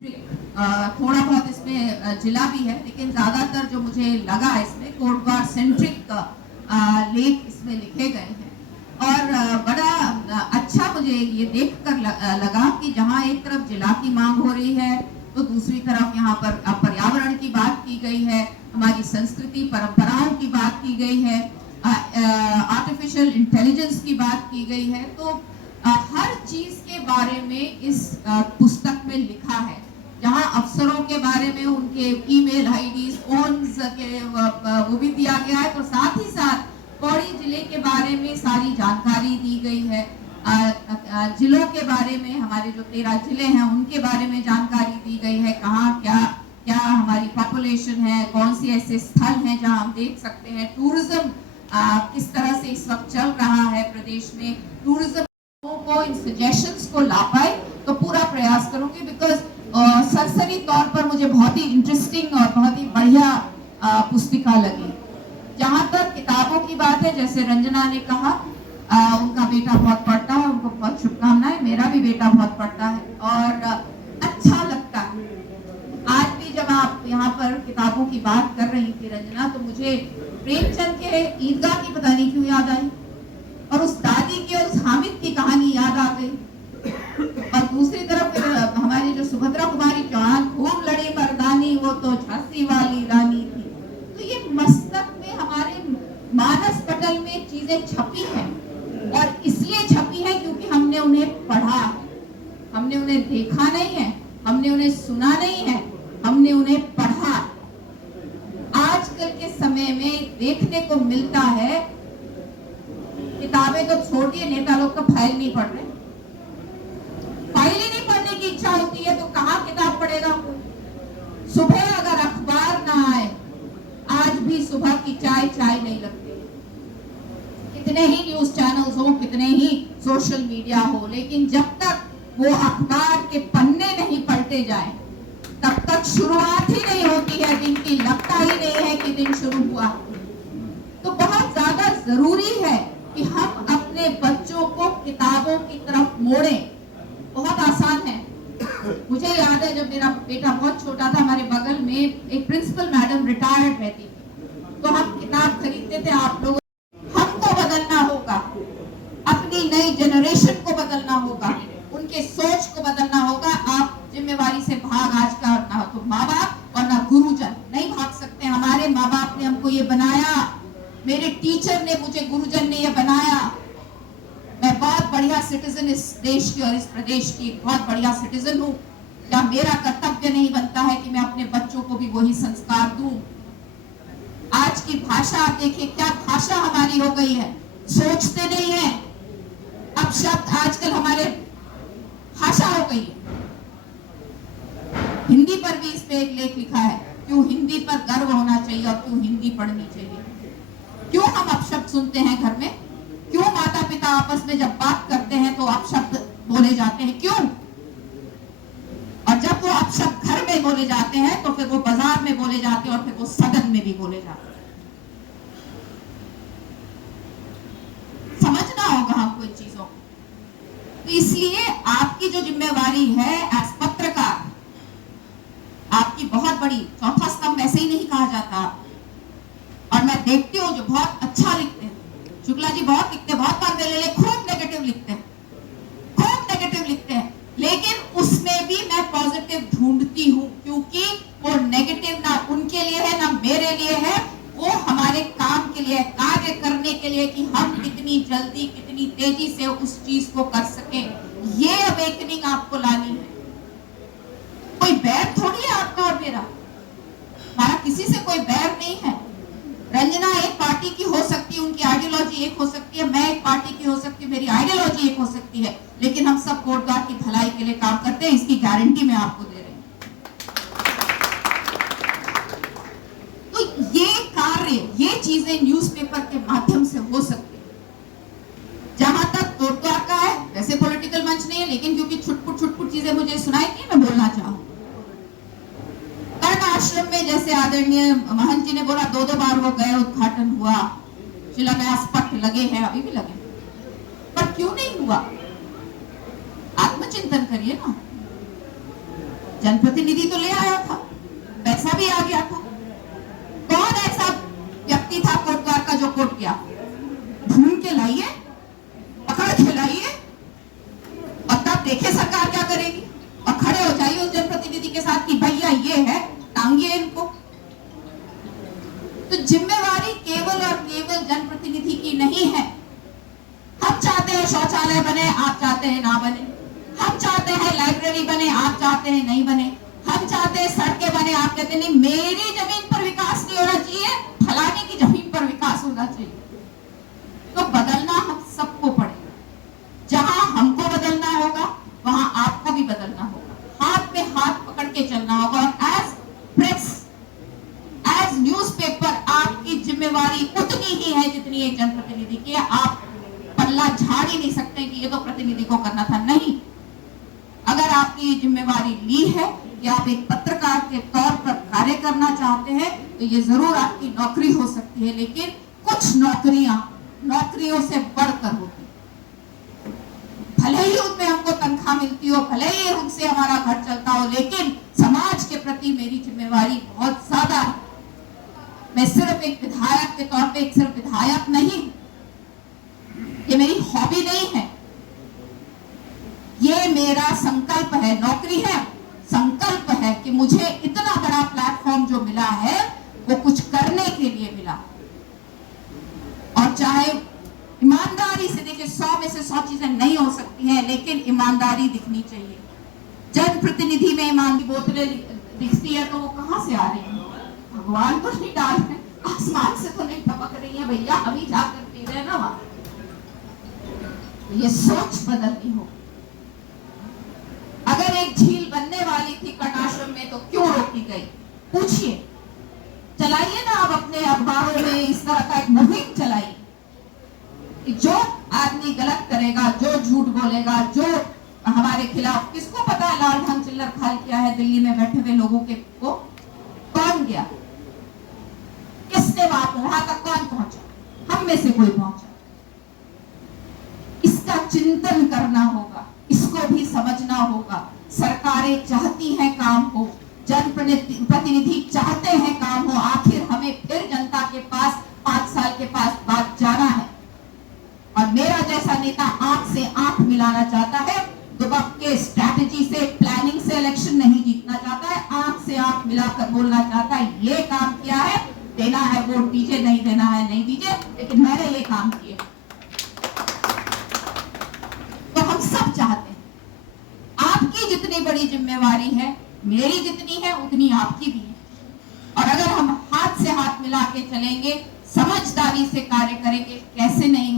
थोड़ा बहुत इसमें जिला भी है, लेकिन ज्यादातर जो मुझे लगा इसमें कोटद्वार सेंट्रिक लेख इसमें लिखे गए हैं। और बड़ा अच्छा मुझे ये देखकर लगा कि जहाँ एक तरफ जिला की मांग हो रही है तो दूसरी तरफ यहाँ पर पर्यावरण की बात की गई है, हमारी संस्कृति परंपराओं की बात की गई है, आर्टिफिशियल इंटेलिजेंस की बात की गई है। तो हर चीज के बारे में इस पुस्तक में लिखा है। जहाँ अफसरों के बारे में उनके ईमेल आईडी फोन्स के वो भी दिया गया है, तो साथ ही साथ पौड़ी जिले के बारे में सारी जानकारी दी गई है। जिलों के बारे में, हमारे जो 13 जिले हैं उनके बारे में जानकारी दी गई है, कहाँ क्या क्या हमारी पॉपुलेशन है, कौन सी ऐसे स्थल हैं जहाँ हम देख सकते हैं। टूरिज्म किस तरह से इस वक्त चल रहा है प्रदेश में, टूरिज्म को इन सजेशंस को ला पाए तो पूरा प्रयास करूंगी। बिकॉज सरसरी तौर पर मुझे बहुत ही इंटरेस्टिंग और बहुत ही बढ़िया पुस्तिका लगी। जहां तक किताबों की बात है, जैसे रंजना ने कहा उनका बेटा बहुत पढ़ता है, उनको बहुत शुभकामनाएं। मेरा भी बेटा बहुत पढ़ता है और अच्छा लगता है। आज भी जब आप यहाँ पर किताबों की बात कर रही थी रंजना, तो मुझे प्रेमचंद के ईदगाह की पता नहीं क्यों याद आई, और उस दादी की और उस हामिद की कहानी याद आ गई। और दूसरी तरफ हमारी जो सुभद्रा कुमारी चौहान खूब लड़ी मर्दानी, वो तो झांसी वाली रानी थी। तो ये मस्तक में, हमारे मानस पटल में चीजें छपी हैं, और इसलिए छपी है क्योंकि हमने उन्हें पढ़ा है, हमने उन्हें देखा नहीं है, हमने उन्हें सुना नहीं है, हमने उन्हें पढ़ा। आजकल के समय में देखने को मिलता है, किताबें तो छोड़िए, नेता लोग का फाइल नहीं पढ़ रहे, फाइल ही नहीं पढ़ने की इच्छा होती है तो कहाँ किताब पढ़ेगा। सुबह अगर अखबार ना आए, आज भी सुबह की चाय नहीं लगती। कितने ही न्यूज चैनल्स हो, कितने ही सोशल मीडिया हो, लेकिन जब तक वो अखबार के पन्ने नहीं पलटे जाए तब तक शुरुआत ही नहीं होती है दिन की, लगता ही नहीं है कि दिन शुरू हुआ। तो बहुत ज्यादा जरूरी है कि हम अपने बच्चों को किताबों की तरफ मोड़ें। बहुत आसान है। मुझे याद है जब मेरा बेटा बहुत छोटा था, हमारे बगल में एक प्रिंसिपल मैडम रिटायर्ड रहती थी, तो हम किताब खरीदते थे। आप लोगों हमको बदलना होगा, अपनी नई जनरेशन को बदलना होगा, उनके सोच को बदलना होगा। आप जिम्मेवारी से भाग आज का, ना तो माँ बाप और ना गुरुजन नहीं भाग सकते। हमारे माँ बाप ने हमको ये बनाया, मेरे टीचर ने मुझे, गुरुजन ने ये बनाया। मैं बहुत बढ़िया सिटीजन इस देश की और इस प्रदेश की बहुत बढ़िया सिटीजन हूँ। क्या मेरा कर्तव्य नहीं बनता है कि मैं अपने बच्चों को भी वही संस्कार दूं? आज की भाषा आप देखिए, क्या भाषा हमारी हो गई है, सोचते नहीं है। अब शब्द आजकल हमारे भाषा हो गई है। हिंदी पर भी इस पे एक लेख लिखा है, क्यों हिंदी पर गर्व होना चाहिए और क्यों हिंदी पढ़नी चाहिए। क्यों हम अपशब्द सुनते हैं घर में, क्यों माता पिता आपस में जब बात करते हैं तो अपशब्द बोले जाते हैं, क्यों? और जब वो अपशब्द घर में बोले जाते हैं तो फिर वो बाजार में बोले जाते हैं और फिर वो सदन में भी बोले जाते हैं। समझना होगा हमको इन चीजों को। तो इसलिए आपकी जो जिम्मेवारी है एज पत्रकार, आपकी बहुत बड़ी, चौथा स्तंभ ऐसे ही नहीं कहा जाता। और मैं देखती हूँ जो बहुत अच्छा लिखते हैं, शुक्ला जी बहुत लिखते हैं, बहुत बार मेरे लिए खूब नेगेटिव लिखते हैं, खूब नेगेटिव लिखते हैं, लेकिन उसमें भी मैं पॉजिटिव ढूंढती हूँ, क्योंकि वो नेगेटिव ना उनके लिए है ना मेरे लिए है, वो हमारे काम के लिए, कार्य करने के लिए, कि हम कितनी जल्दी, कितनी तेजी से उस चीज को कर सकें। ये अवेकनिंग आपको लानी है। कोई बैर थोड़ी है आपका और मेरा, हमारा किसी से कोई बैर नहीं है। रंजना एक पार्टी की हो सकती है, उनकी आइडियोलॉजी एक हो सकती है, मैं एक पार्टी की हो सकती है, मेरी आइडियोलॉजी एक हो सकती है, लेकिन हम सब कोटद्वार की भलाई के लिए काम करते हैं, इसकी गारंटी मैं आपको दे रही हूँ। तो ये कार्य, ये चीजें न्यूज़पेपर के माध्यम से हो सकती है। जहां तक कोटद्वार का है, वैसे पॉलिटिकल मंच नहीं है, लेकिन क्योंकि छुटपुट चीजें मुझे सुनाई थी, मैं बोलना चाहूँ। आश्रम में जैसे आदरणीय महंत जी ने बोला, 2 बार वो गए, उद्घाटन हुआ, शिलान्यास पट लगे हैं, अभी भी लगे, पर क्यों नहीं हुआ? आत्मचिंतन करिए ना। जनप्रतिनिधि तो ले आया था, पैसा भी आ गया था। कौन ऐसा व्यक्ति था कोटद्वार का जो कोर्ट किया? ढूंढ के लाइए, पकड़ के लाइए, और तब देखे सरकार क्या करेगी। और खड़े हो जाइए उस जनप्रतिनिधि के साथ कि भैया ये है, टांगिए इनको। तो जिम्मेवारी केवल और केवल जनप्रतिनिधि की नहीं है। हम चाहते हैं शौचालय बने, आप चाहते हैं ना बने। हम चाहते हैं लाइब्रेरी बने, आप चाहते हैं नहीं बने। हम चाहते हैं सड़कें बने, आप कहते नहीं मेरी जमीन पर विकास नहीं होना चाहिए, फलाने की जमीन पर विकास होना चाहिए। तो बदलना हम सबको पड़ेगा। जहां हमको बदलना होगा वहां आपको भी बदलना होगा। हाथ में हाथ पकड़ के चलना होगा। और एज प्रेस, एज न्यूज़पेपर, आपकी जिम्मेवारी उतनी ही है जितनी एक जनप्रतिनिधि की है। आप पल्ला झाड़ ही नहीं सकते कि ये तो प्रतिनिधि को करना था। नहीं, अगर आपने ये जिम्मेवारी ली है कि आप एक पत्रकार के तौर पर कार्य करना चाहते हैं तो ये जरूर आपकी नौकरी हो सकती है, लेकिन कुछ नौकरियां नौकरियों से बढ़कर होती। भले ही उनमें हमको तनख्वाह मिलती हो, भले ही उनसे हमारा घर चलता हो, लेकिन समाज के प्रति मेरी जिम्मेवारी बहुत ज्यादा है। मैं सिर्फ एक विधायक के तौर पे सिर्फ विधायक नहीं, ये मेरी हॉबी नहीं है, ये मेरा संकल्प है। नौकरी है, संकल्प है कि मुझे इतना बड़ा प्लेटफॉर्म जो मिला है वो कुछ करने के लिए मिला। और चाहे ईमानदारी से, देखिए 100 में से 100 चीजें नहीं हो सकती हैं, लेकिन ईमानदारी दिखनी चाहिए। जनप्रतिनिधि में ईमान की बोतलें दिखती है तो वो कहां से आ रही है? भगवान तो नहीं डाल रहे, आसमान से तो नहीं टपक रही है भैया, अभी जाकर पी रहे ना वहां। ये सोच बदलनी हो। अगर एक झील बनने वाली थी कटाश्रम में तो क्यों रोकी गई? पूछिए, चलाइए ना आप अपने अखबारों में इस तरह का एक मुहिम चलाइए कि जो आदमी गलत करेगा, जो झूठ बोलेगा, जो हमारे खिलाफ, किसको पता है लाल धन चिल्लर खाल किया है दिल्ली में बैठे हुए लोगों के को? कौन गया? किसने वहां तक कौन पहुंचा? हम में से कोई पहुंचा? इसका चिंतन करना होगा, इसको भी समझना होगा। सरकारें चाहती हैं काम हो, जनप्रतिनिधि चाहते हैं काम हो। आखिर हमें फिर जनता के पास 5 साल के पास बात जाना है। और मेरा जैसा नेता आंख से आंख मिलाना चाहता है, दुबक के स्ट्रैटेजी से, प्लानिंग से इलेक्शन नहीं जीतना चाहता है, आंख से आंख मिलाकर बोलना चाहता है ये काम किया है, देना है वोट दीजिए, नहीं देना है नहीं दीजिए, लेकिन मैंने ये काम किए। तो हम सब चाहते हैं, आपकी जितनी बड़ी जिम्मेवारी है, मेरी जितनी है उतनी आपकी भी है। और अगर हम हाथ से हाथ मिला के चलेंगे, समझदारी से कार्य करेंगे, कैसे नहीं